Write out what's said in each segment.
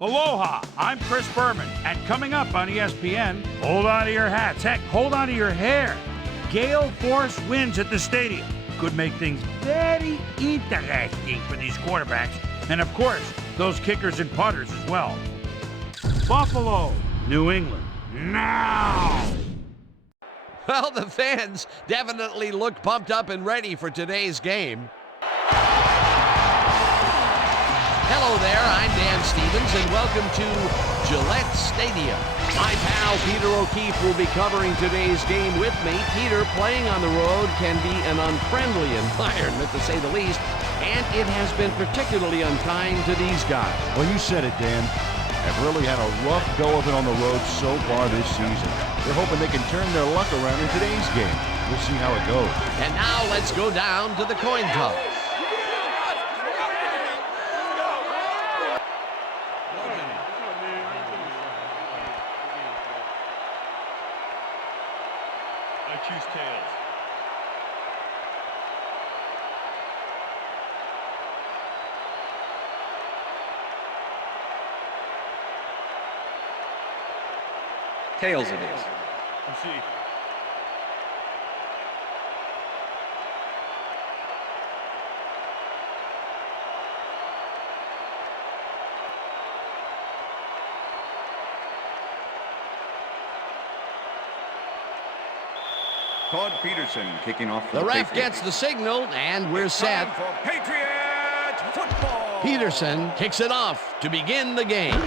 Aloha, I'm Chris Berman, and coming up on ESPN, hold on to your hats, heck, hold on to your hair. Gale force winds at the stadium could make things very interesting for these quarterbacks, and of course, those kickers and punters as well. Buffalo, New England, now! Well, the fans definitely look pumped up and ready for today's game. Hello there, I'm Dan Stevens, and welcome to Gillette Stadium. My pal Peter O'Keefe will be covering today's game with me. Peter, playing on the road can be an unfriendly environment, to say the least, and it has been particularly unkind to these guys. Well, you said it, Dan. Have really had a rough go of it on the road so far this season. They're hoping they can turn their luck around in today's game. We'll see how it goes. And now let's go down to the coin toss. I choose tails. Tails it is. Let's see. Todd Peterson kicking off for The ref Patriots. gets the signal, and we're set. Time for Patriot football. Peterson kicks it off to begin the game.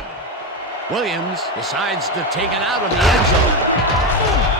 Williams decides to take it out of the end zone.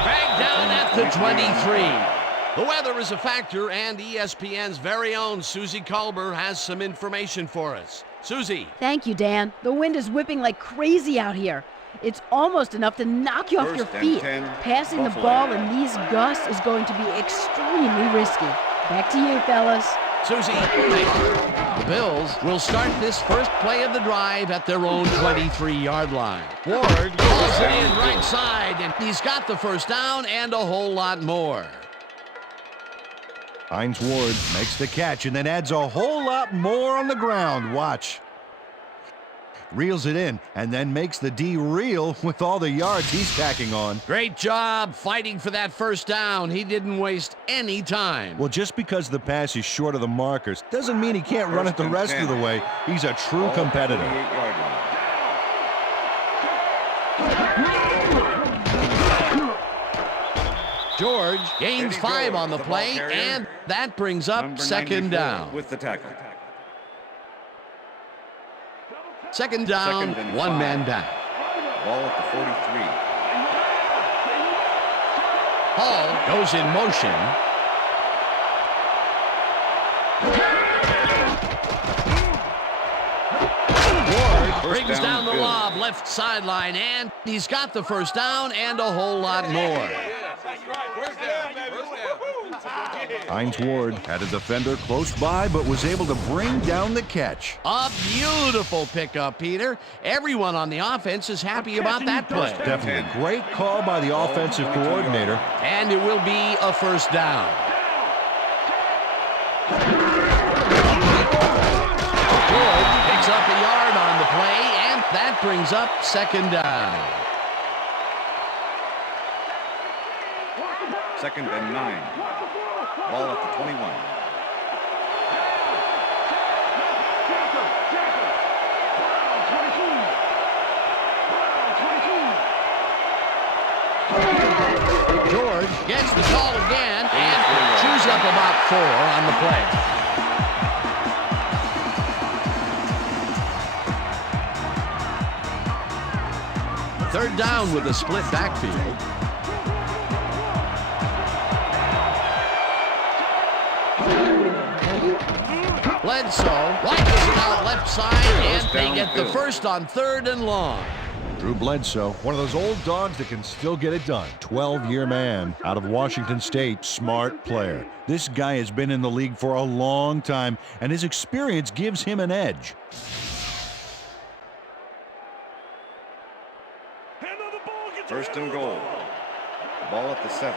Dragged down at the 23. The weather is a factor, and ESPN's very own Susie Culber has some information for us. Susie. Thank you, Dan. The wind is whipping like crazy out here. It's almost enough to knock you off your First and feet. 10, Passing the Buffalo. ball in these gusts is going to be extremely risky. Back to you, fellas. Susie, the Bills will start this first play of the drive at their own 23-yard line. Ward calls it in right side, and he's got the first down and a whole lot more. Hines Ward makes the catch and then adds a whole lot more on the ground. Watch. Reels it in and then makes the D reel with all the yards he's tacking on. Great job fighting for that first down. He didn't waste any time. Well, just because the pass is short of the markers doesn't mean he can't run it the rest of the way. He's a true competitor. 28-yard line. George gains Eddie 5 George, on the the ball play, carrier. and that brings up Number second 94 down. with the tackle. Second down, Second and one 5. man down. Ball at the 43. Hall goes in motion. Ward brings down the good. lob left sideline, and he's got the first down and a whole lot more. Hines Ward had a defender close by but was able to bring down the catch. A beautiful pickup, Peter. Everyone on the offense is happy about that play. Definitely a great call by the offensive coordinator. And it will be a first down. George picks up a yard on the play, and that brings up second down. Second and 9. Ball at the 21. George gets the call again and chews up about 4 on the play. Third down with a split backfield. Bledsoe rifles it out left side, and they get the first on 3rd and long. Drew Bledsoe, one of those old dogs that can still get it done. 12-year man out of Washington State, smart player. This guy has been in the league for a long time, and his experience gives him an edge. First and goal. Ball at the 7.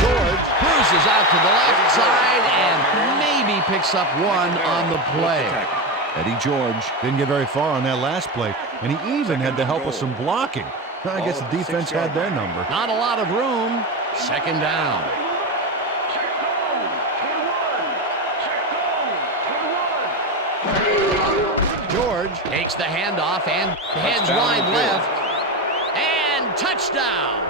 George Cruises out to the left side and maybe picks up one on the play. Eddie George didn't get very far on that last play, and he even had the help of some blocking. I guess the defense had their number. Not a lot of room. Second down. George takes the handoff and heads wide left. And touchdown.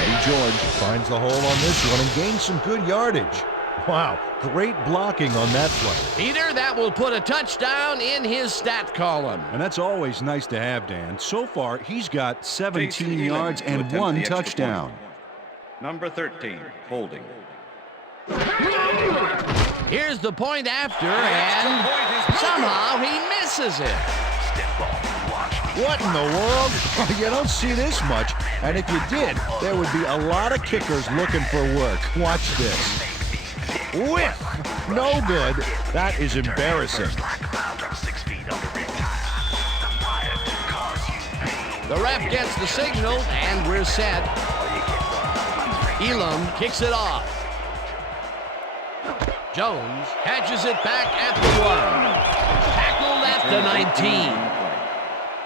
Eddie George finds the hole on this one and gains some good yardage. Wow, great blocking on that play. Peter, that will put a touchdown in his stat column. And that's always nice to have, Dan. So far, he's got 17 yards and one touchdown. Number 13, holding. Here's the point after, and somehow he misses it. What in the world? You don't see this much. And if you did, there would be a lot of kickers looking for work. Watch this. Whiff! No good. That is embarrassing. The ref gets the signal, and we're set. Elam kicks it off. Jones catches it back at the 1. Tackled at the 19.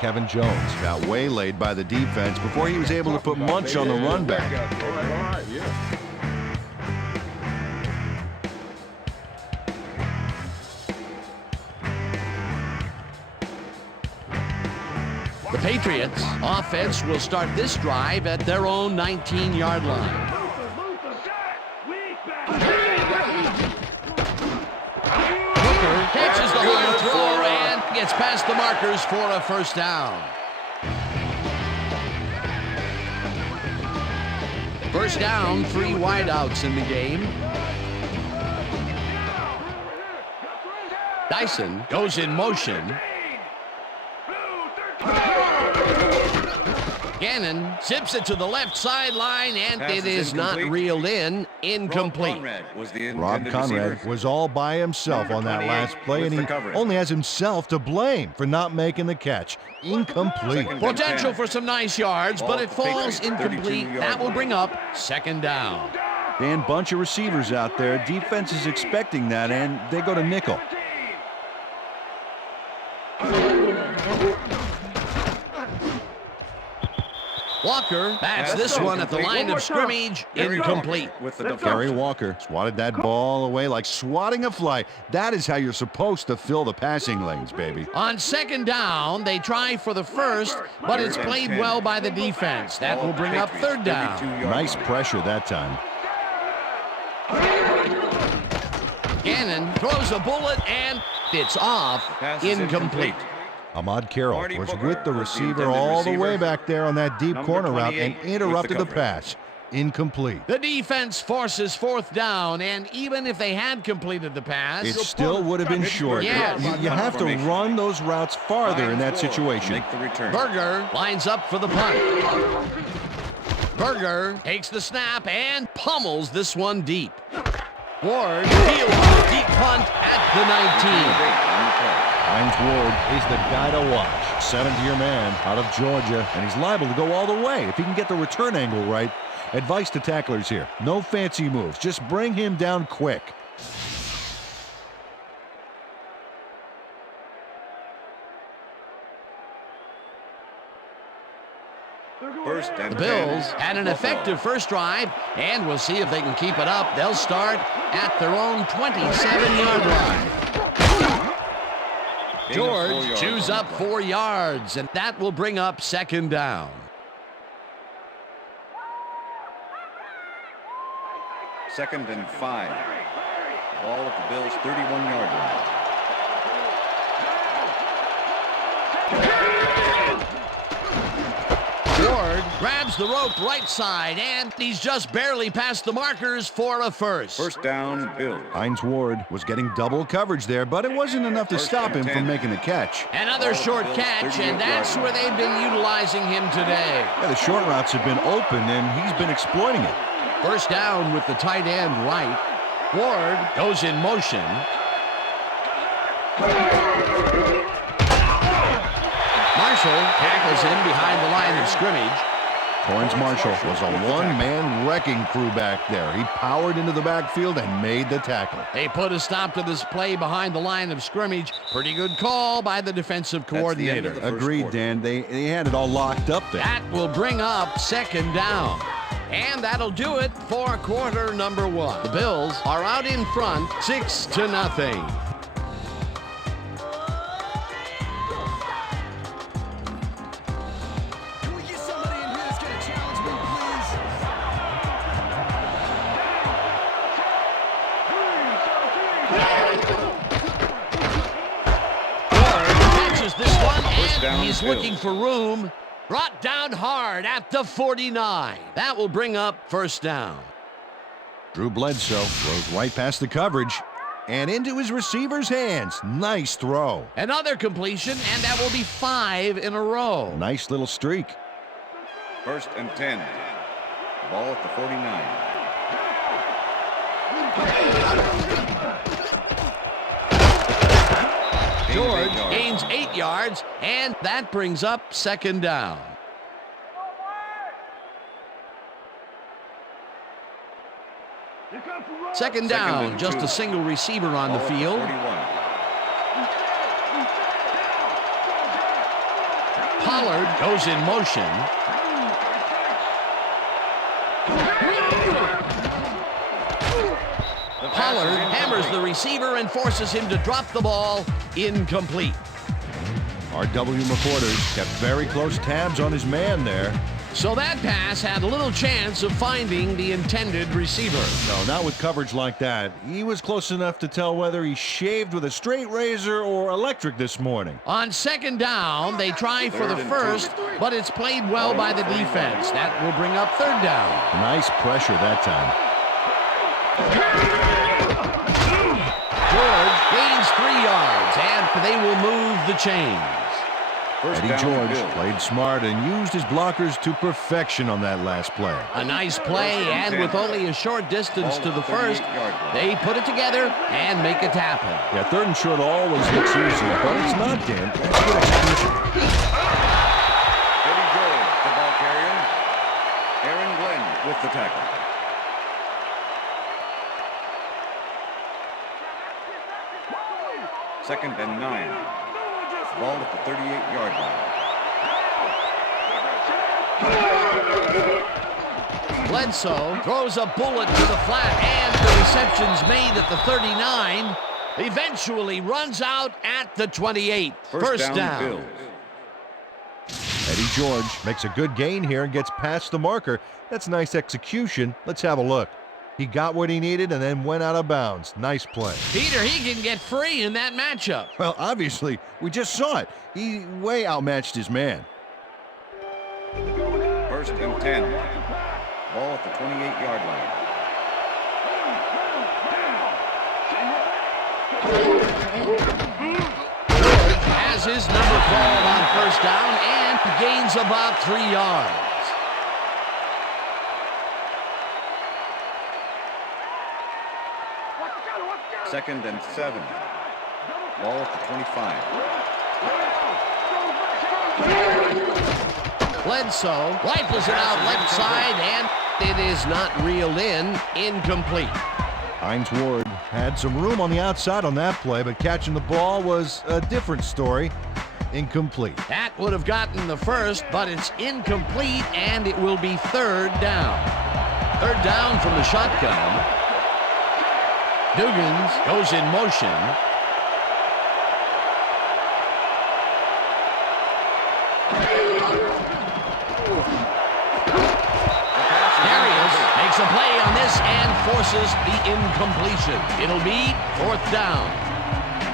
Kevin Jones got waylaid by the defense before he was able to put Munch on the run back. The Patriots offense will start this drive at their own 19-yard line. Hooker catches the hard throw and gets past the markers for a first down. First down, 3 wideouts in the game. Dyson goes in motion. Gannon zips it to the left sideline, and it is not reeled in. Incomplete. Rob Conrad was all by himself on that last play, and he only has himself to blame for not making the catch. Incomplete. Potential for some nice yards, but it falls incomplete. That will bring up second down. Dan, bunch of receivers out there. Defense is expecting that, and they go to nickel. Walker bats this one at the line of scrimmage. Incomplete. Gary Walker swatted that ball away like swatting a fly. That is how you're supposed to fill the passing lanes, baby. On second down, they try for the first, but it's played well by the defense. That will bring up third down. Nice pressure that time. Gannon throws a bullet, and it's off. Incomplete. Ahmad Carroll was with the receiver all the way back there on that deep corner route and interrupted the pass. Incomplete. The defense forces fourth down, and even if they had completed the pass, it still would have been short. Yes. You have to run those routes farther in that situation. Berger lines up for the punt. Berger takes the snap and pummels this one deep. Ward fields the deep punt at the 19. Hines Ward is the guy to watch. Seventh-year man out of Georgia, and he's liable to go all the way if he can get the return angle right. Advice to tacklers here: no fancy moves, just bring him down quick. The Bills had an effective first drive, and we'll see if they can keep it up. They'll start at their own 27-yard line. George chews up 4 yards, and that will bring up second down. Second and 5. Ball at the Bills' 31-yard line. Ward grabs the rope right side, and he's just barely past the markers for a first. First down, Bills. Hines Ward was getting double coverage there, but it wasn't enough to stop him from making the catch. Another short catch, and that's where they've been utilizing him today. Yeah, the short routes have been open, and he's been exploiting it. First down with the tight end right. Ward goes in motion. Marshall tackles him behind the line of scrimmage. Torrance Marshall was a one-man wrecking crew back there. He powered into the backfield and made the tackle. They put a stop to this play behind the line of scrimmage. Pretty good call by the defensive coordinator. Agreed, Dan. They had it all locked up there. That will bring up second down. And that'll do it for quarter number one. The Bills are out in front, 6-0. He's looking for room. Brought down hard at the 49. That will bring up first down. Drew Bledsoe throws right past the coverage and into his receiver's hands. Nice throw. Another completion, and that will be 5 in a row. Nice little streak. 1st and 10. Ball at the 49. George gains 8 yards, and that brings up second down. Second down, just a single receiver on the field. Pollard goes in motion. Pollard hammers the receiver and forces him to drop the ball. Incomplete. R.W. McQuarters kept very close tabs on his man there. So that pass had a little chance of finding the intended receiver. No, not with coverage like that. He was close enough to tell whether he shaved with a straight razor or electric this morning. On second down, they try for the first, but it's played well by the defense. That will bring up third down. Nice pressure that time. George gains 3 yards, and they will move the chains. Eddie George played smart and used his blockers to perfection on that last play. A nice play, and with only a short distance to the first, they put it together and make it happen. Yeah, 3rd and short always looks easy, but it's not, Dan. That's good execution. Eddie George, the ball carrier. Aaron Glenn with the tackle. Second and 9. Ball at the 38-yard line. Bledsoe throws a bullet to the flat, and the reception's made at the 39. Eventually runs out at the 28. First down. Bills. Eddie George makes a good gain here and gets past the marker. That's nice execution. Let's have a look. He got what he needed and then went out of bounds. Nice play. Peter, he can get free in that matchup. Well, obviously, we just saw it. He way outmatched his man. 1st and 10. Ball at the 28-yard line. George has his number called on first down and gains about 3 yards. 2nd and 7. Ball at the 25. Bledsoe rifles it out left side, and it is not reeled in. Incomplete. Hines Ward had some room on the outside on that play, but catching the ball was a different story. Incomplete. That would have gotten the first, but it's incomplete, and it will be third down. Third down from the shotgun. Dugans goes in motion. Darius makes a play on this and forces the incompletion. It'll be 4th down.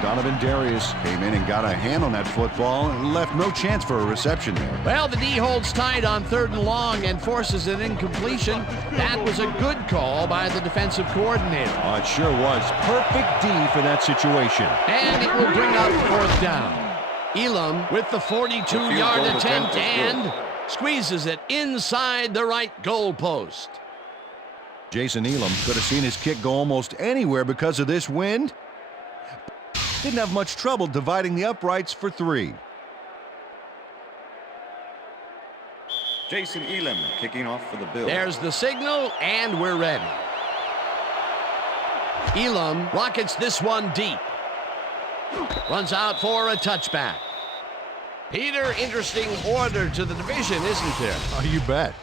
Donovan Darius came in and got a hand on that football and left no chance for a reception there. Well, the D holds tight on 3rd and long and forces an incompletion. That was a good call by the defensive coordinator. Oh, it sure was. Perfect D for that situation. And it will bring up 4th down. Elam with the 42-yard attempt and squeezes it inside the right goal post. Jason Elam could have seen his kick go almost anywhere because of this wind. Didn't have much trouble dividing the uprights for 3. Jason Elam kicking off for the Bills. There's the signal, and we're ready. Elam rockets this one deep. Runs out for a touchback. Peter, interesting order to the division, isn't there? Oh, you bet.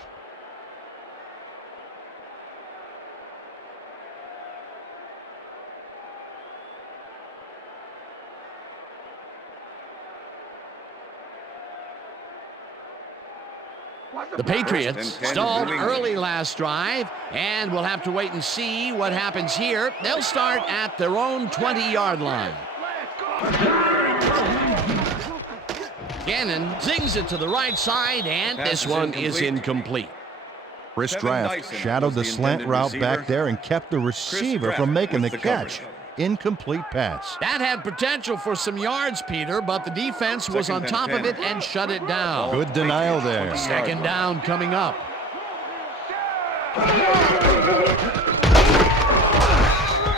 The Patriots stalled early last drive, and we'll have to wait and see what happens here. They'll start at their own 20-yard line. Gannon zings it to the right side, and this one is incomplete. Chris Draft shadowed the slant route back there and kept the receiver from making the catch. Incomplete pass. That had potential for some yards, Peter, but the defense was on top of it and shut it down. Good denial there. Second down coming up.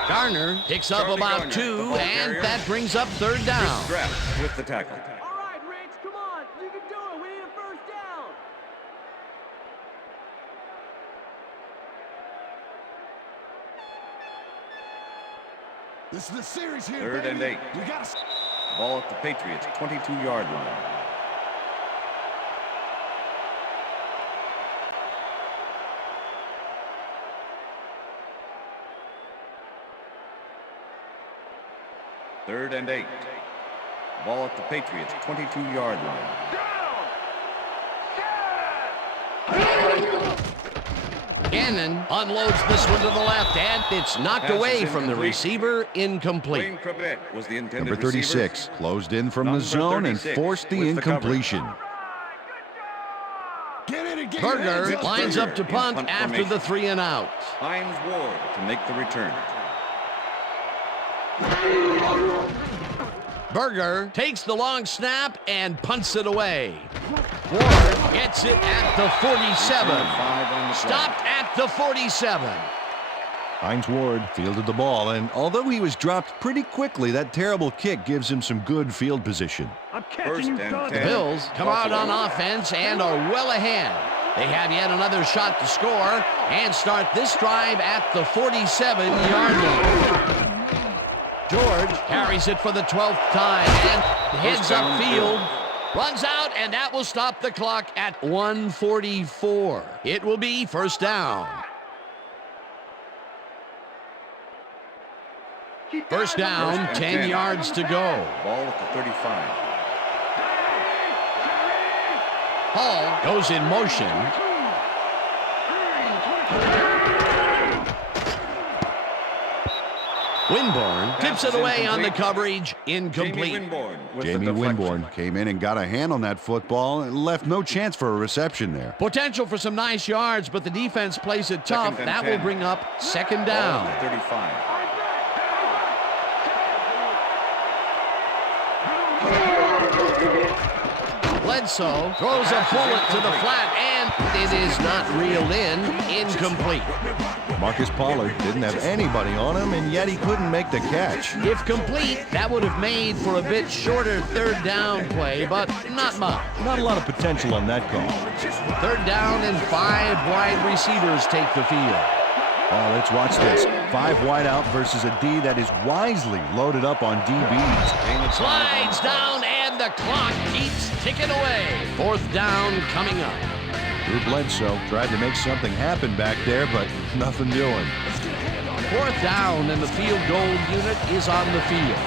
Garner picks up about 2, and that brings up third down. Draft with the tackle. All right, Rich, come on. You can do it. We need a first down. This is the series here, Third and 8. You got Ball at the Patriots 22-yard line. Third and 8. Ball at the Patriots 22-yard line. Gannon unloads this one to the left, and it's knocked away from the receiver, incomplete. Wayne Krebet was the intended Number 36 receiver. closed in from the Number zone and 36 forced the with the incompletion. get in and get Berger your hands up. lines up to in punt punt after the formation. 3 and out. Hines Ward to make the return. Berger takes the long snap and punts it away. Ward gets it at the 47. 5 on the Stopped at the 47. Hines Ward fielded the ball, and although he was dropped pretty quickly, that terrible kick gives him some good field position. First and 10. The Bills come out on offense and are well ahead. They have yet another shot to score and start this drive at the 47-yard line. George carries it for the 12th time and heads upfield. Runs out, and that will stop the clock at 1:44. It will be first down. First down, 10 yards to go. Ball at the 35. Hall goes in motion. Winborn tips it away on the coverage, incomplete. Jamie Winborn with Jamie the deflection. Winborn came in and got a hand on that football and left no chance for a reception there. Potential for some nice yards, but the defense plays it tough. Second and That 10. will bring up second Ball down. at the 35. Bledsoe throws a bullet to the flat, and it is not reeled in. Incomplete. Marcus Pollard didn't have anybody on him, and yet he couldn't make the catch. If complete, that would have made for a bit shorter third down play, but not much. Not a lot of potential on that call. Third down and 5 wide receivers take the field. Oh, let's watch this. 5 wide out versus a D that is wisely loaded up on DBs. Slides down, and the clock keeps ticking away. Fourth down coming up. Drew Bledsoe tried to make something happen back there, but nothing doing. Fourth down, and the field goal unit is on the field.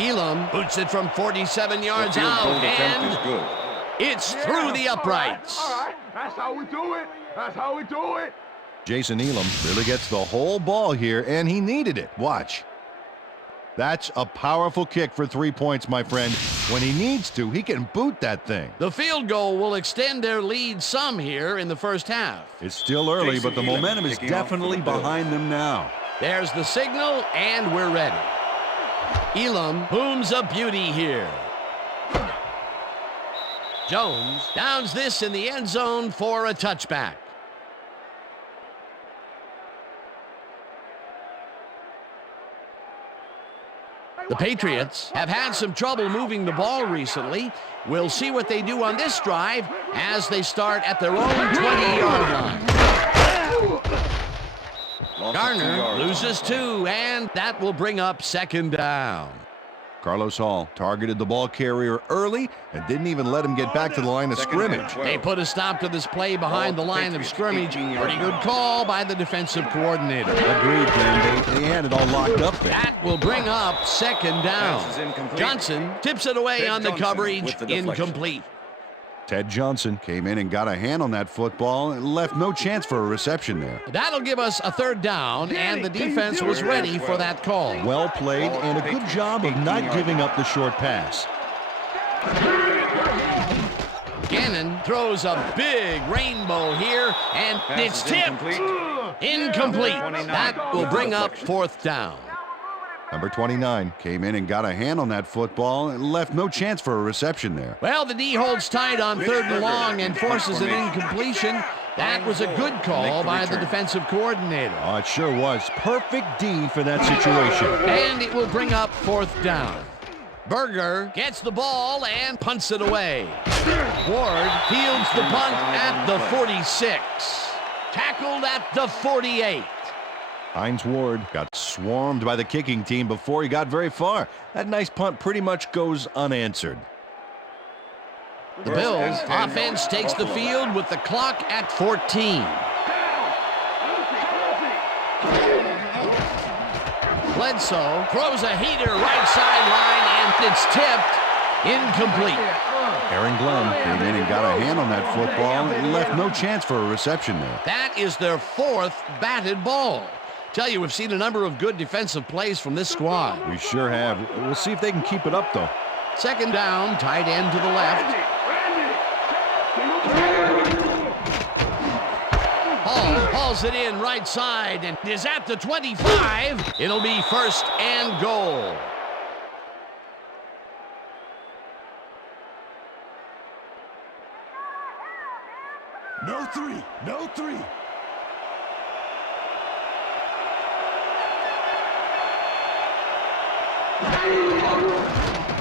Elam boots it from 47 yards The field out, goal attempt and is good. it's through the uprights. All right. That's how we do it. That's how we do it. Jason Elam really gets the whole ball here, and he needed it. Watch. That's a powerful kick for 3 points, my friend. When he needs to, he can boot that thing. The field goal will extend their lead some here in the first half. It's still early, Jason but the Elam momentum is kicking off for the definitely Bills. behind them now. There's the signal, and we're ready. Elam booms a beauty here. Jones downs this in the end zone for a touchback. The Patriots have had some trouble moving the ball recently. We'll see what they do on this drive as they start at their own 20-yard line. Garner loses 2, and that will bring up second down. Carlos Hall targeted the ball carrier early and didn't even let him get back to the line of scrimmage. They put a stop to this play behind the line of scrimmage. Pretty good call by the defensive coordinator. Agreed, Dan. They had it all locked up there. That will bring up second down. Johnson tips it away on the coverage. Incomplete. Ted Johnson came in and got a hand on that football and left no chance for a reception there. That'll give us a third down, and the defense was ready for that call. Well played and a good job of not giving up the short pass. Gannon throws a big rainbow here, and it's tipped. Incomplete. That will bring up fourth down. Number 29 came in and got a hand on that football and left no chance for a reception there. Well, the D holds tight on third and long and forces an incompletion. That was a good call by the defensive coordinator. Oh, it sure was. Perfect D for that situation. And it will bring up fourth down. Berger gets the ball and punts it away. Ward fields the punt at the 46. Tackled at the 48. Hines Ward got swarmed by the kicking team before he got very far. That nice punt pretty much goes unanswered. The Bills offense takes the field with the clock at 14. Bledsoe throws a heater right sideline, and it's tipped. Incomplete. Aaron Glenn came in and got a hand on that football and left no chance for a reception there. That is their fourth batted ball. Tell you, we've seen a number of good defensive plays from this squad. We sure have. We'll see if they can keep it up, though. Second down, tight end to the left. Hall hauls it in right side and is at the 25. It'll be first and goal. No three. No three.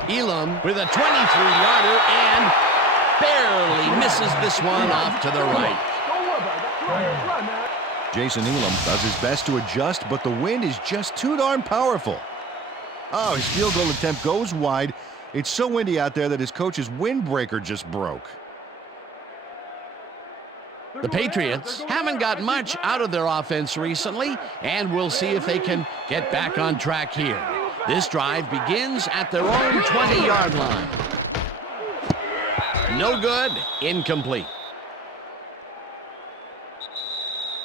Elam with a 23-yarder and barely misses this one off to the right. Jason Elam does his best to adjust, but the wind is just too darn powerful. Oh, his field goal attempt goes wide. It's so windy out there that his coach's windbreaker just broke. The Patriots haven't got much out of their offense recently, and we'll see if they can get back on track here. This drive begins at their own 20-yard line. No good. Incomplete.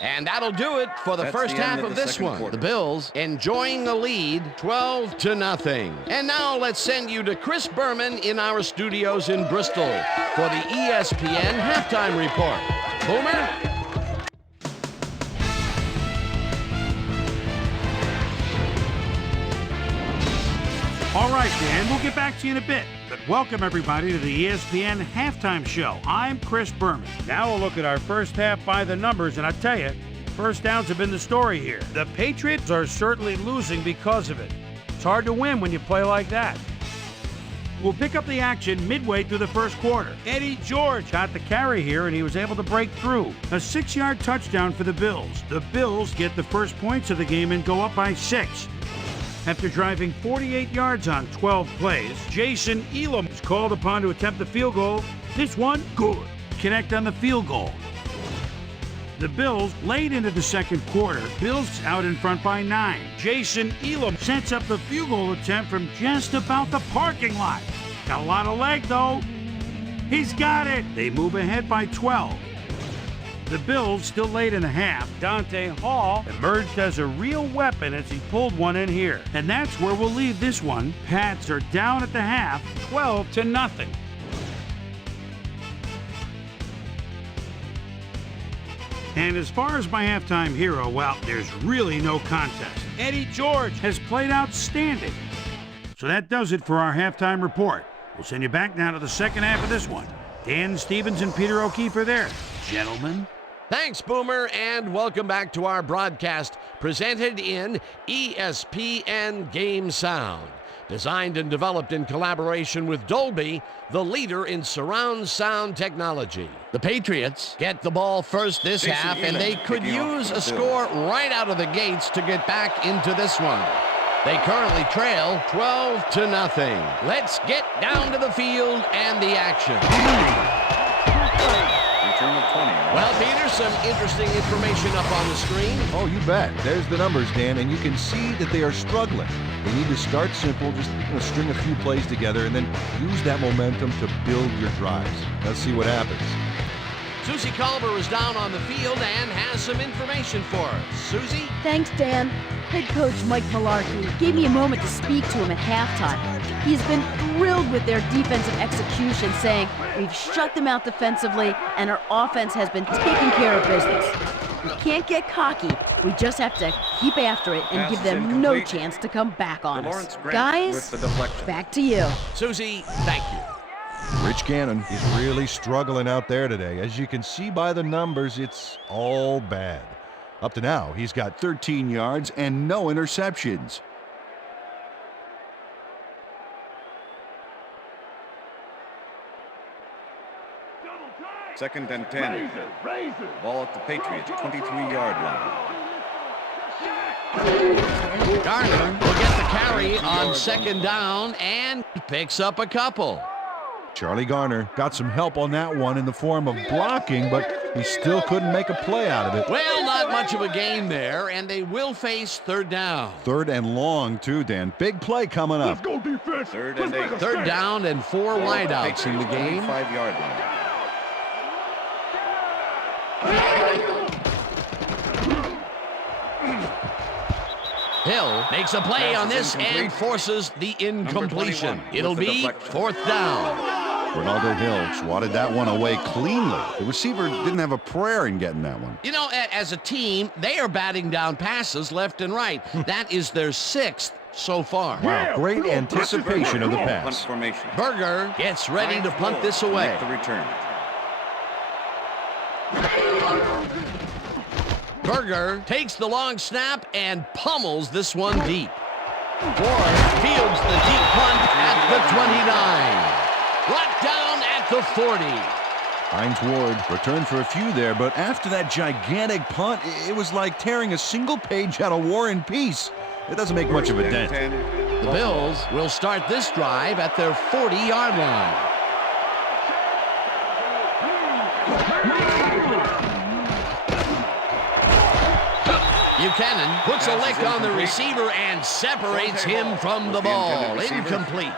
And that'll do it for the first half of this one. The Bills enjoying the lead 12-0. And now let's send you to Chris Berman in our studios in Bristol for the ESPN halftime report. Boomer? All right, Dan, we'll get back to you in a bit. But welcome, everybody, to the ESPN Halftime Show. I'm Chris Berman. Now we'll look at our first half by the numbers, and I tell you, first downs have been the story here. The Patriots are certainly losing because of it. It's hard to win when you play like that. We'll pick up the action midway through the first quarter. Eddie George got the carry here, and he was able to break through. A 6-yard touchdown for the Bills. The Bills get the first points of the game and go up by 6. After driving 48 yards on 12 plays, Jason Elam was called upon to attempt the field goal. This one, good. Connect on the field goal. The Bills late into the second quarter. Bills out in front by 9. Jason Elam sets up the field goal attempt from just about the parking lot. Got a lot of leg, though. He's got it. They move ahead by 12. The Bills still late in the half. Dante Hall emerged as a real weapon as he pulled one in here. And that's where we'll leave this one. Pats are down at the half, 12-0. And as far as my halftime hero, well, there's really no contest. Eddie George has played outstanding. So that does it for our halftime report. We'll send you back now to the second half of this one. Dan Stevens and Peter O'Keefe are there. Gentlemen. Thanks, Boomer, and welcome back to our broadcast presented in ESPN Game Sound. Designed and developed in collaboration with Dolby, the leader in surround sound technology. The Patriots get the ball first this half, and they could use a score right out of the gates to get back into this one. They currently trail 12-0. Let's get down to the field and the action. Return of 20. Well, Peter, some interesting information up on the screen. Oh, you bet. There's the numbers, Dan, and you can see that they are struggling. They need to start simple, just string a few plays together, and then use that momentum to build your drives. Let's see what happens. Susie Culver is down on the field and has some information for us. Susie? Thanks, Dan. Head coach Mike Mularkey gave me a moment to speak to him at halftime. He's been thrilled with their defensive execution, saying, "We've shut them out defensively, and our offense has been taking care of business. We can't get cocky. We just have to keep after it and Pass give is them no incomplete. chance to come back on us." Lawrence Grant Guys, with the deflection. back to you. Susie, thank you. Rich Gannon is really struggling out there today. As you can see by the numbers, it's all bad. Up to now, he's got 13 yards and no interceptions. Second and 10. Ball at the Patriots 23-yard line. Garner will get the carry on second down and picks up a couple. Charlie Garner got some help on that one in the form of blocking, but he still couldn't make a play out of it. Well, not much of a gain there, and they will face third down. Third and long, too, Dan. Big play coming up. Let's go defense. Third and 8. Third down and 4 Ball at the wideouts in the Patriots game. 25-yard line. Hill makes a play Pass on is this incomplete. and forces the incompletion. 21 It'll with the be deflection. fourth down. Ronaldo Hill swatted that one away cleanly. The receiver didn't have a prayer in getting that one. You know, as a team, they are batting down passes left and right. That is their 6th so far. Wow, great anticipation of the Punt pass. formation. Berger gets ready to punt this Make away. the return. Berger takes the long snap and pummels this one deep. Ward fields the deep punt at the 29. Brought down at the 40. Hines Ward returned for a few there, but after that gigantic punt, it was like tearing a single page out of War and Peace. It doesn't make much of a First and dent. 10. The Bills will start this drive at their 40-yard line. Buchanan puts a lick on the receiver and separates him from the ball. Incomplete.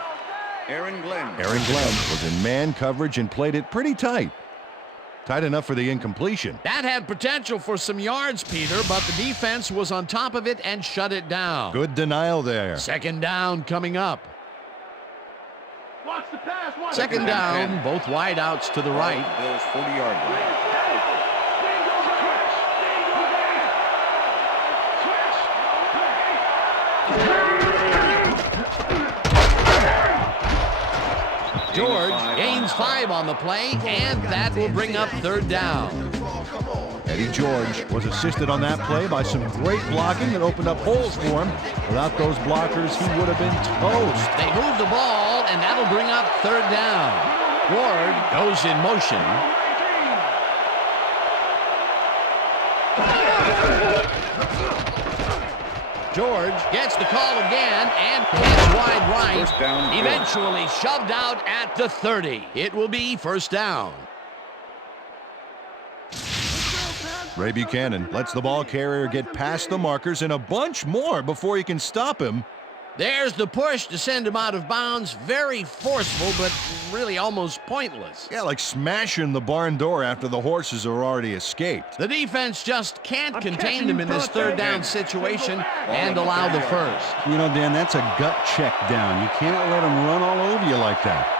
Aaron Glenn. Aaron Glenn was in man coverage and played it pretty tight. Tight enough for the incompletion. That had potential for some yards, Peter, but the defense was on top of it and shut it down. Good denial there. Second down coming up. Watch the pass. Watch Second and down, 10. both wideouts to the Ball right. at the Bills 40-yard line. George gains 5 on the play, and that will bring up third down. Eddie George was assisted on that play by some great blocking that opened up holes for him. Without those blockers, he would have been toast. They move the ball, and that'll bring up third down. Ward goes in motion. George gets the call again and heads wide right. First down, Bills. Eventually shoved out at the 30. It will be first down. Ray Buchanan lets the ball carrier get past the markers and a bunch more before he can stop him. There's the push to send him out of bounds. Very forceful, but really almost pointless. Yeah, like smashing the barn door after the horses are already escaped. The defense just can't contain them in this third down situation and allow the first. You know, Dan, that's a gut check down. You can't let them run all over you like that.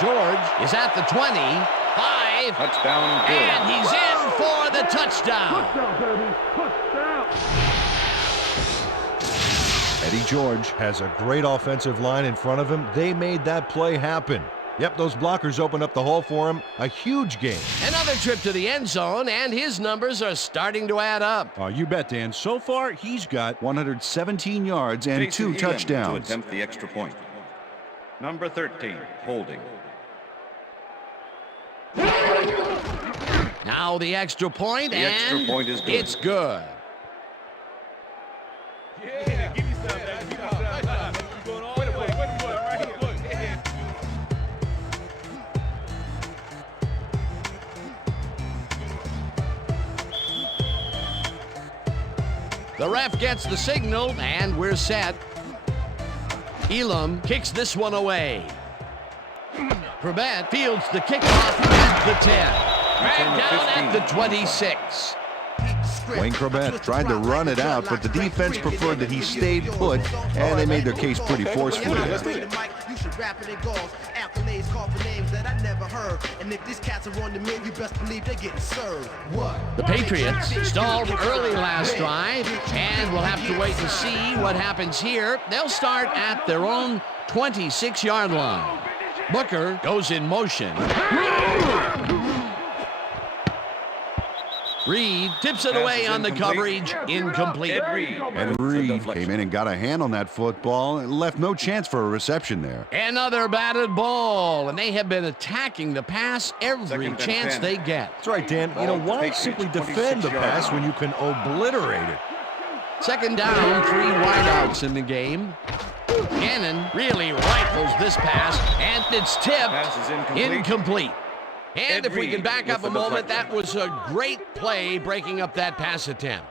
George is at the 25, Touchdown, Bills. and he's in for the touchdown. Touchdown, baby. Touchdown. Eddie George has a great offensive line in front of him. They made that play happen. Yep, those blockers opened up the hole for him. A huge game. Another trip to the end zone, and his numbers are starting to add up. Oh, you bet, Dan. So far, he's got 117 yards and Jason 2 Elam touchdowns. to attempt the extra point. Number 13, holding. Now the extra point, The and extra point is good. it's good. Yeah, give me some, baby. Give me some. You're going all the way. Right here. Look. The ref gets the signal, and we're set. Elam kicks this one away. Probet fields the kickoff at the 10. Dragged down at the 26. Wayne Corbett tried to run it out, but the defense preferred that he stayed put, and they made their case pretty forcefully there. The Patriots stalled early last drive, and we'll have to wait and see what happens here. They'll start at their own 26-yard line. Booker goes in motion. Reed tips it away on the coverage. Incomplete. And Reed came in and got a hand on that football and left no chance for a reception there. Another batted ball, and they have been attacking the pass every chance they get. That's right, Dan. You know, why simply defend the pass when you can obliterate it? Second down, 3 wideouts in the game. Gannon really rifles this pass, and it's tipped. Pass is Incomplete. And if we can back up a with the moment, deflection. that was a great play breaking up that pass attempt.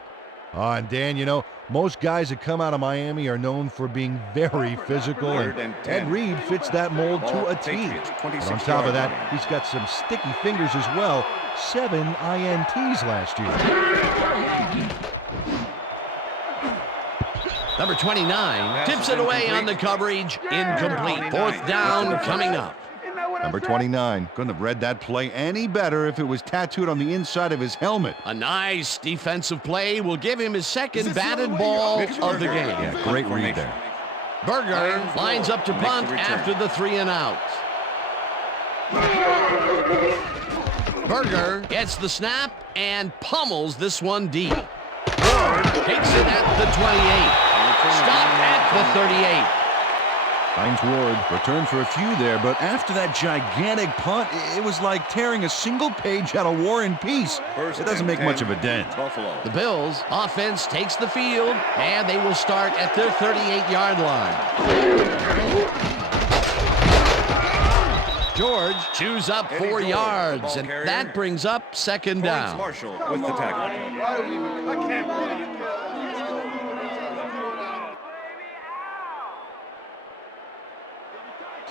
And Dan, you know, most guys that come out of Miami are known for being very physical, and Ed Reed fits that mold to a T. But on top of that, he's got some sticky fingers as well. 7 INTs last year. Number 29 tips it away on the coverage. Incomplete. Fourth down coming up. Number 29 couldn't have read that play any better if it was tattooed on the inside of his helmet. A nice defensive play will give him his second batted ball of the game. Yeah, great read there. Berger lines up to punt after the 3 and out. Berger gets the snap and pummels this one deep. Ward takes it at the 28. Stopped at the 38. Hines Ward returned for a few there, but after that gigantic punt, it was like tearing a single page out of War and Peace. It doesn't make much of a dent. The Bills offense takes the field, and they will start at their 38-yard line. George chews up 4 yards, and that brings up second down. Marshall with the tackle.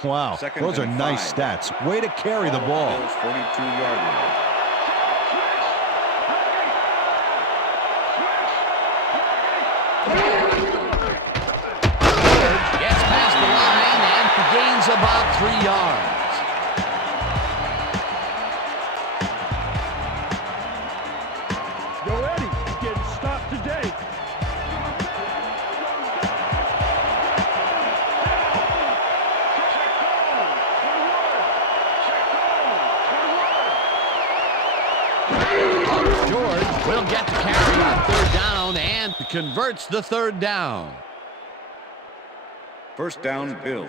Wow, those are nice stats. Way to carry the ball. 42-yard line. Gets past the line and gains about 3 yards. Yo, Eddie, you're getting stopped today. George will get to carry on third down and converts the third down. First down, Bills.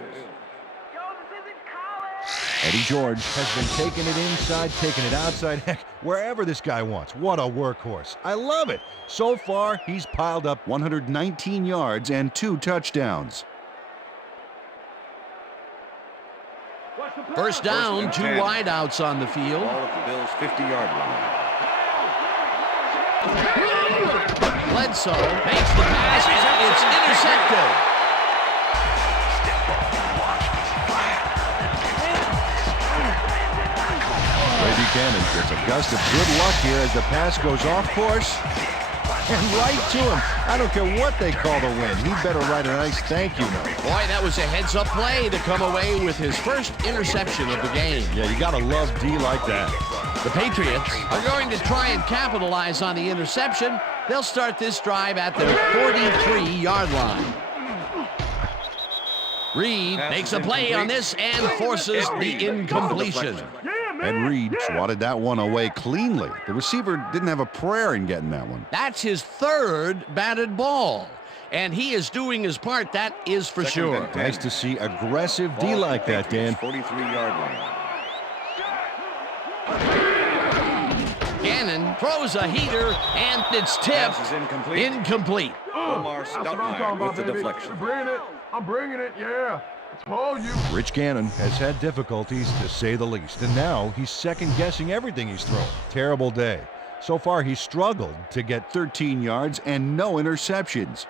Eddie George has been taking it inside, taking it outside, heck, wherever this guy wants. What a workhorse. I love it. So far, he's piled up 119 yards and 2 touchdowns. First down, 2 wideouts on the field. Ball at the Bills' 50-yard line. Bledsoe makes the pass, and it's intercepted. Ray Buchanan gets a gust of good luck here as the pass goes off course and right to him. I don't care what they call the win. He better write a nice thank you note. Boy, that was a heads-up play to come away with his first interception of the game. Yeah, you got to love D like that. The Patriots are going to try and capitalize on the interception. They'll start this drive at their 43-yard line. Reed makes a play on this and forces the incompletion. Ed Reed swatted that one away cleanly. The receiver didn't have a prayer in getting that one. That's his third batted ball, and he is doing his part, that is for sure. Nice to see aggressive D like that, Dan. 43-yard line. Gannon throws a heater, and it's tipped. Pass is incomplete. Incomplete. Omar Stoutmeyer with the deflection. I'm bringing it, yeah. It's all you. Rich Gannon has had difficulties, to say the least, and now he's second-guessing everything he's thrown. Terrible day. So far, he's struggled to get 13 yards and no interceptions.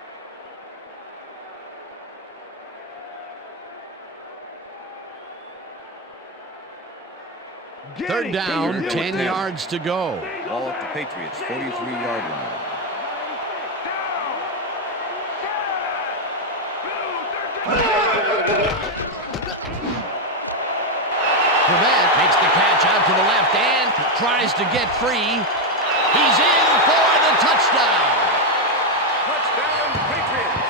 Third down, 10 yards to go. Ball at the Patriots, 43-yard line. Prevent makes the catch out to the left and tries to get free. He's in for the touchdown. Touchdown, Patriots!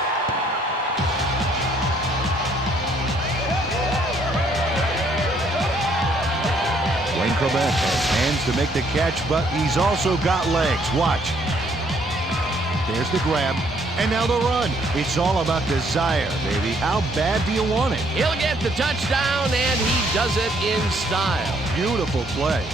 Wayne Corbett has hands to make the catch, but he's also got legs. Watch. There's the grab, and now the run. It's all about desire, baby. How bad do you want it? He'll get the touchdown, and he does it in style. Beautiful play.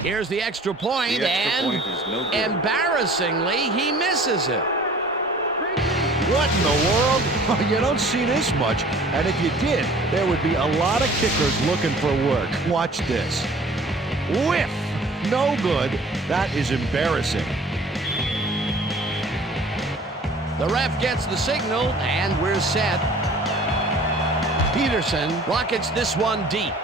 Here's the extra point, The extra and point is no good. embarrassingly, he misses it. What in the world? You don't see this much. And if you did, there would be a lot of kickers looking for work. Watch this. Whiff! No good. That is embarrassing. The ref gets the signal, and we're set. Peterson rockets this one deep.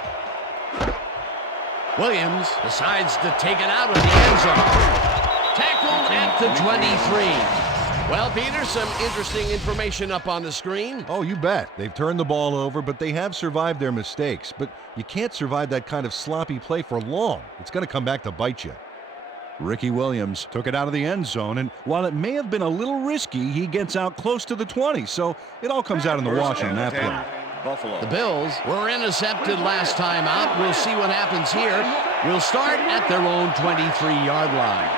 Williams decides to take it out of the end zone. Tackled at the 23. Well, Peter, some interesting information up on the screen. Oh, you bet. They've turned the ball over, but they have survived their mistakes. But you can't survive that kind of sloppy play for long. It's going to come back to bite you. Ricky Williams took it out of the end zone, and while it may have been a little risky, he gets out close to the 20. So it all comes out in the wash on that play. Buffalo. The Bills were intercepted last time out. We'll see what happens here. We'll start at their own 23-yard line.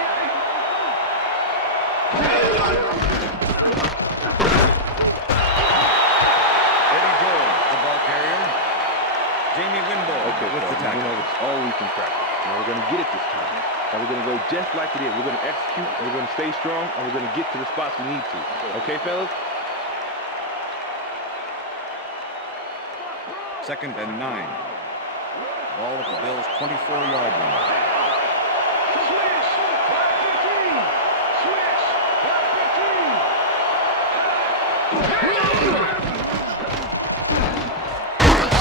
Eddie Joel, the ball carrier. Jamie Winbo with the tackle. It's all we can practice. Now we're going to get it this time. Now we're going to go just like it is. We're going to execute, and we're going to stay strong, and we're going to get to the spots we need to. Okay, fellas? Second and 9. Ball at the Bills' 24-yard line.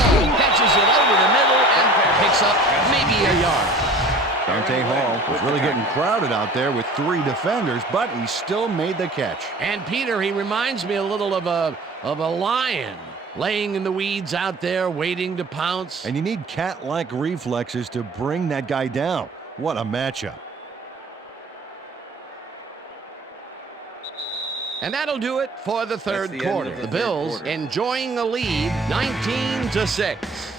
He catches it over the middle and picks up maybe a yard. Dante Hall was really getting crowded out there with 3 defenders, but he still made the catch. And Peter, he reminds me a little of a lion laying in the weeds out there waiting to pounce. And you need cat-like reflexes to bring that guy down. What a matchup. And that'll do it for the third quarter. The Bills enjoying the lead 19-6.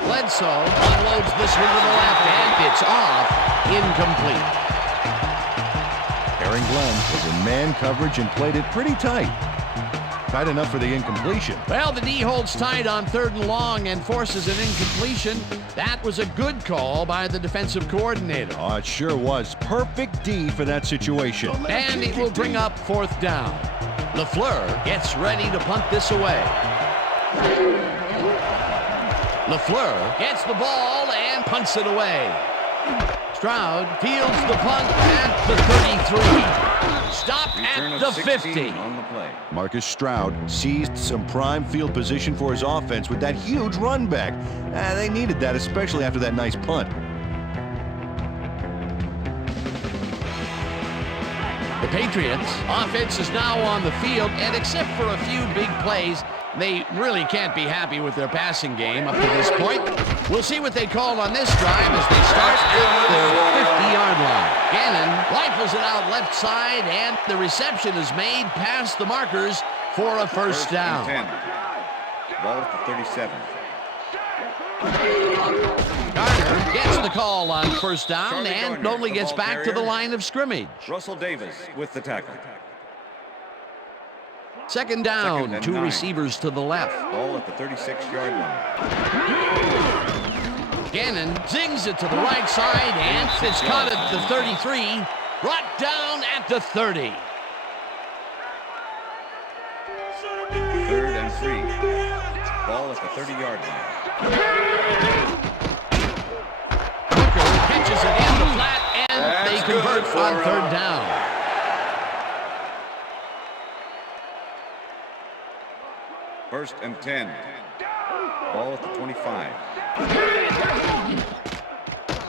Bledsoe unloads this one to the left, and it's off. Incomplete. Aaron Glenn was in man coverage and played it pretty tight. Tight enough for the incompletion. Well, the D holds tight on 3rd and long and forces an incompletion. That was a good call by the defensive coordinator. Oh, it sure was. Perfect D for that situation. And it will bring up 4th down. LaFleur gets ready to punt this away. LaFleur gets the ball and punts it away. Stroud fields the punt at the 33. Stop Return at of the 16 50. on the play. Marcus Stroud seized some prime field position for his offense with that huge run back. They needed that, especially after that nice punt. The Patriots offense is now on the field, and except for a few big plays, they really can't be happy with their passing game up to this point. We'll see what they call on this drive as they start at the 50-yard line. Gannon rifles it out left side, and the reception is made past the markers for a first down. 10. Ball at the 37. Garner gets the call on first down Charlie and Garner, only the gets ball back to the carrier. line of scrimmage. Russell Davis with the tackle. Second down, Second and 2 9. receivers to the left. Ball at the 36-yard line. Gannon zings it to the right side, and it's caught at the 33, brought down at the 30. Third and 3. Ball at the 30-yard line. Hooker catches it in the flat, and they convert on third down. First and 10. Ball at the 25.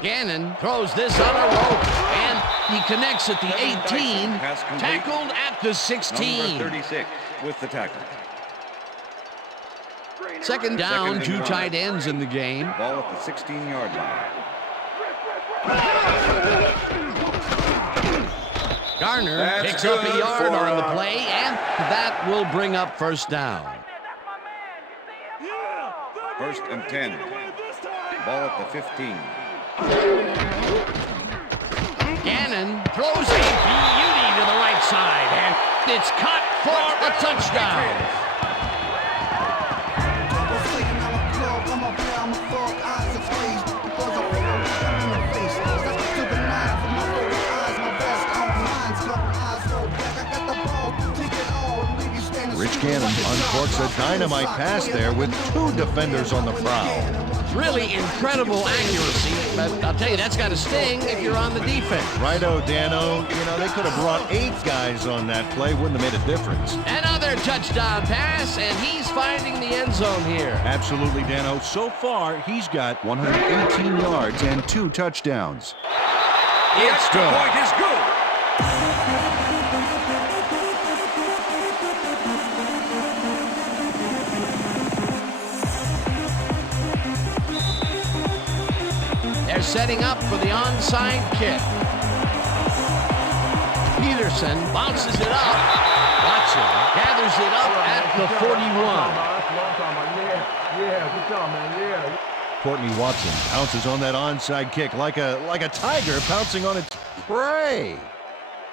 Gannon throws this on a rope, and he connects at the 18, Pass complete. tackled at the 16. Number 36 with the tackle. Second down, Second and 2 1. tight ends in the game. Ball at the 16-yard line. Garner picks up a yard on the play, and that will bring up first down. First and 10. Ball at the 15. Gannon throws a beauty to the right side, and it's caught for a touchdown. Rich Gannon uncorks a dynamite pass there with 2 defenders on the prowl. Really incredible accuracy, but I'll tell you, that's got to sting if you're on the defense. Righto, Dano. You know, they could have brought 8 guys on that play. Wouldn't have made a difference. Another touchdown pass, and he's finding the end zone here. Absolutely, Dano. So far, he's got 118 yards and 2 touchdowns. It's good. Point is good. They're setting up for the onside kick. Peterson bounces it up. Watson gathers it up at the 41. Courtney Watson pounces on that onside kick like a tiger pouncing on its prey.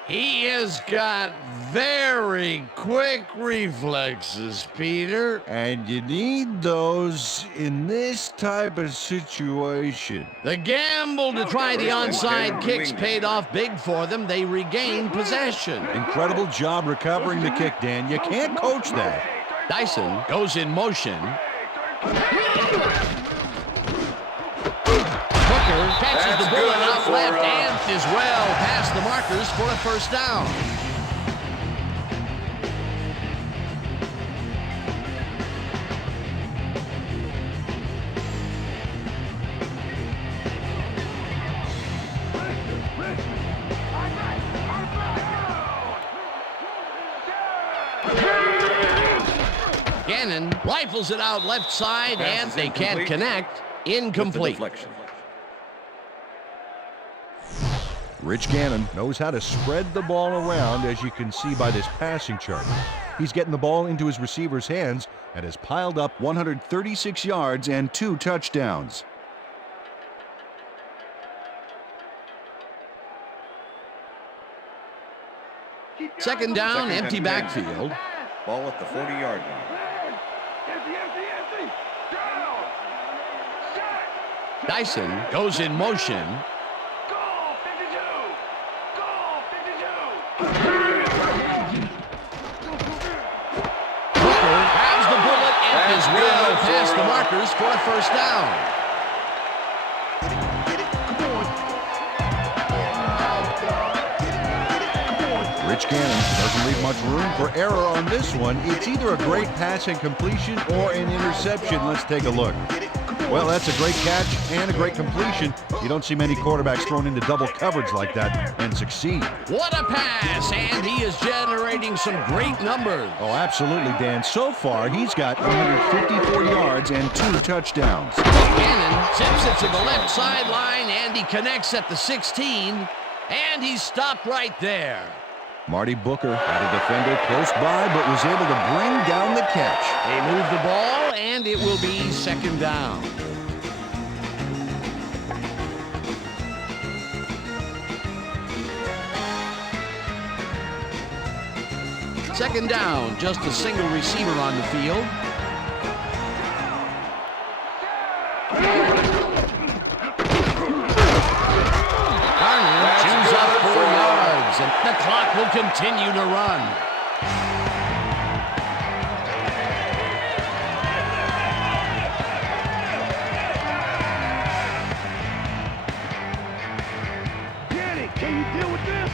He has got very quick reflexes, Peter. And you need those in this type of situation. The gamble to try the onside kicks paid off big for them. They regained possession. Incredible job recovering the kick, Dan. You can't coach that. Dyson goes in motion. Hooker catches the bullet out left and is well past the markers for a first down. Gannon rifles it out left side, and they can't connect. Incomplete. Rich Gannon knows how to spread the ball around, as you can see by this passing chart. He's getting the ball into his receiver's hands and has piled up 136 yards and 2 touchdowns. Second down, empty and 10. backfield. Ball at the 40-yard line. Dyson goes in motion. Hooker grabs the bullet and is well past the markers for a first down. Rich Gannon doesn't leave much room for error on this one. It's either a great pass and completion or an interception. Let's take a look. Well, that's a great catch and a great completion. You don't see many quarterbacks thrown into double coverage like that and succeed. What a pass, and he is generating some great numbers. Oh, absolutely, Dan. So far, he's got 154 yards and 2 touchdowns. Gannon zips it to the left sideline, and he connects at the 16, and he's stopped right there. Marty Booker had a defender close by, but was able to bring down the catch. They move the ball, and it will be second down. Second down, just a single receiver on the field. Garner chews up 4 yards, and the clock will continue to run. Danny, can you deal with this?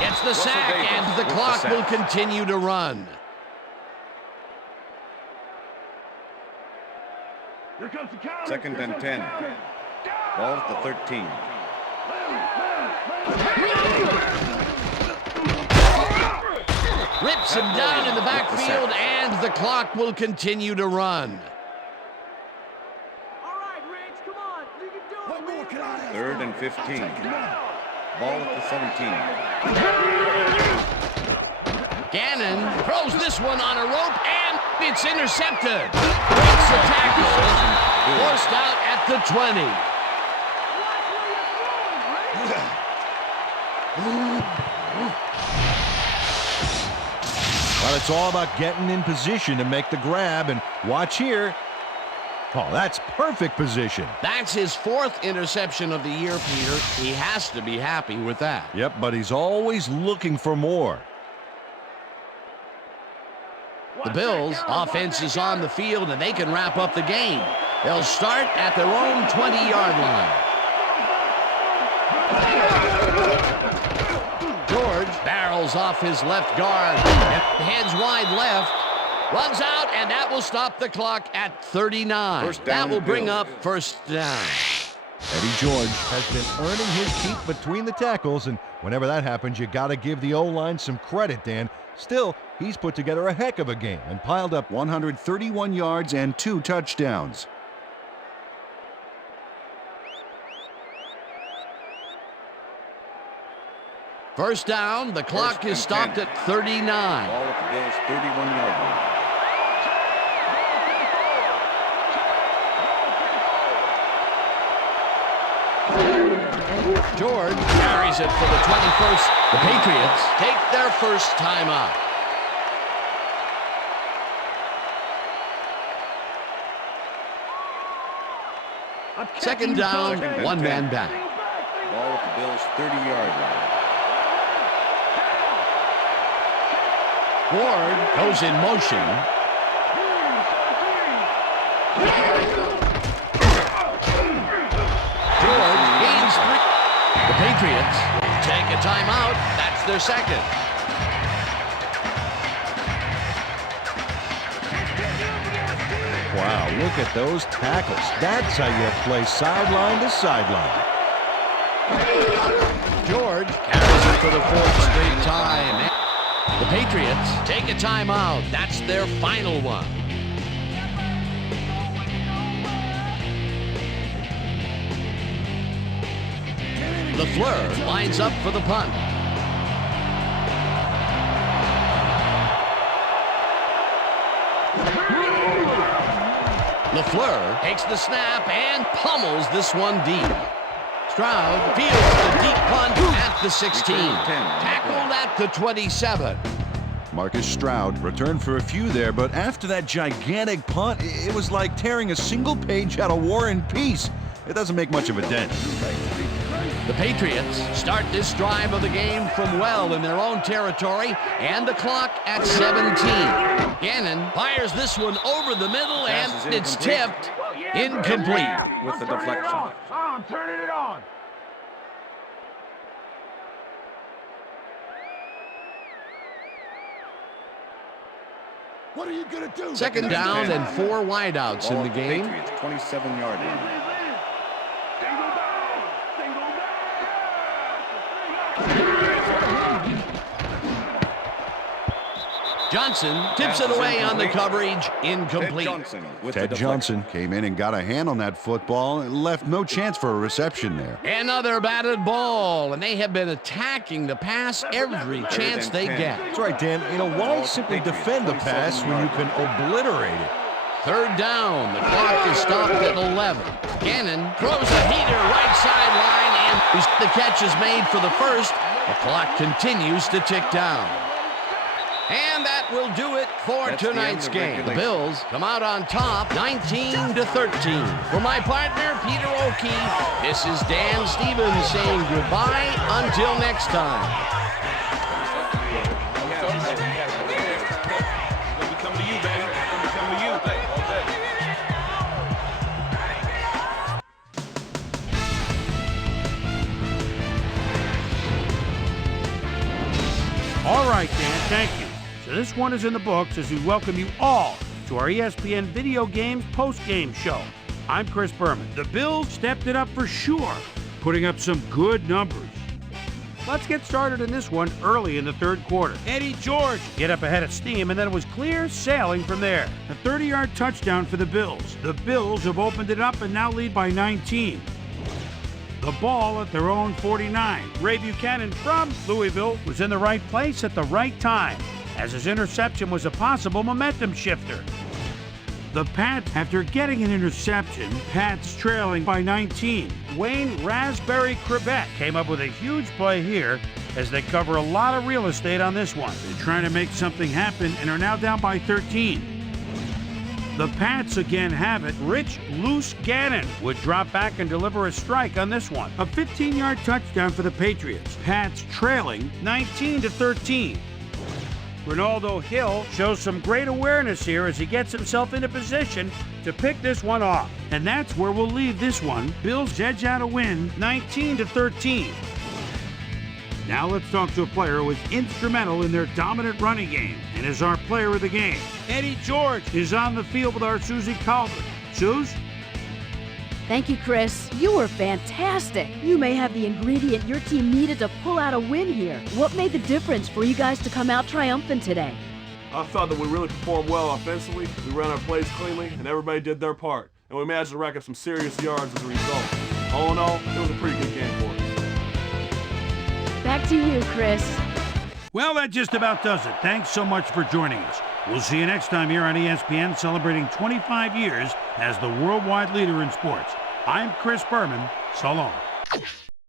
Gets the sack, and the clock will continue to run. Here comes the counter. Second and 10. Ball at the 13. Rips him down in the backfield, and the clock will continue to run. All right, Rich, come on. You can do it. What more can I ask? Third and 15. Ball at the 17. Gannon throws this one on a rope, and it's intercepted. Breaks the tackle. Forced out at the 20. Well, it's all about getting in position to make the grab, and watch here. Oh, that's perfect position. That's his 4th interception of the year, Peter. He has to be happy with that. Yep, but he's always looking for more. The Bills' offense is on the field, and they can wrap up the game. They'll start at their own 20-yard line. George barrels off his left guard and heads wide left. Runs out, and that will stop the clock at 39. First down, that will bring Bills. up first down. Eddie George has been earning his keep between the tackles, and whenever that happens, you got to give the O-line some credit, Dan. Still, he's put together a heck of a game and piled up 131 yards and 2 touchdowns. First down, the clock is stopped at 39. Ball at the Bills' 31-yard line. George carries it for the 21st. The Patriots take their first time out. Second down, one man back. Ball at the Bills' 30-yard line. Ward goes in motion. George gains 3. The Patriots take a timeout. That's their second. Wow, look at those tackles. That's how you play sideline to sideline. George carries it for the 4th straight time. The Patriots take a timeout. That's their final one. LaFleur lines up for the punt. LaFleur takes the snap and pummels this one deep. Stroud fields the deep punt at the 16. Tackled at the 27. Marcus Stroud returned for a few there, but after that gigantic punt, it was like tearing a single page out of War and Peace. It doesn't make much of a dent. The Patriots start this drive of the game from well in their own territory, and the clock at 17. Gannon fires this one over the middle, and it's tipped. Incomplete. With the deflection. I'm turning it on. What are you gonna do? Second down and 4 wideouts in the game. Patriots 27-yard line. Johnson tips it away on the coverage. Incomplete. Ted Johnson came in and got a hand on that football and left no chance for a reception there. Another batted ball, and they have been attacking the pass every chance they get. That's right, Dan. You know, why simply defend the pass when you can obliterate it? Third down. The clock is stopped at 11. Gannon throws a heater right sideline, and the catch is made for the first. The clock continues to tick down. And that will do it for tonight's game. The Bills come out on top, 19-13. For my partner, Peter O'Keefe, this is Dan Stevens saying goodbye until next time. We come to you, baby. We come to you. All right, Dan, thank you. So this one is in the books as we welcome you all to our ESPN Video Games post-game show. I'm Chris Berman. The Bills stepped it up for sure, putting up some good numbers. Let's get started in this one early in the third quarter. Eddie George get up ahead of steam, and then it was clear sailing from there. A 30-yard touchdown for the Bills. The Bills have opened it up and now lead by 19. The ball at their own 49. Ray Buchanan from Louisville was in the right place at the right time, as his interception was a possible momentum shifter. The Pats, after getting an interception, Pats trailing by 19. Wayne Raspberry Crevet came up with a huge play here as they cover a lot of real estate on this one. They're trying to make something happen and are now down by 13. The Pats again have it. Rich Loose Gannon would drop back and deliver a strike on this one. A 15-yard touchdown for the Patriots. Pats trailing 19-13. Ronaldo Hill shows some great awareness here as he gets himself into position to pick this one off. And that's where we'll leave this one. Bills edge out a win 19-13. Now let's talk to a player who was instrumental in their dominant running game and is our player of the game. Eddie George is on the field with our Susie Calvert. Suze? Thank you, Chris. You were fantastic. You may have the ingredient your team needed to pull out a win here. What made the difference for you guys to come out triumphant today? I felt that we really performed well offensively. We ran our plays cleanly, and everybody did their part. And we managed to rack up some serious yards as a result. All in all, it was a pretty good game for us. Back to you, Chris. Well, that just about does it. Thanks so much for joining us. We'll see you next time here on ESPN, celebrating 25 years as the worldwide leader in sports. I'm Chris Berman. So long.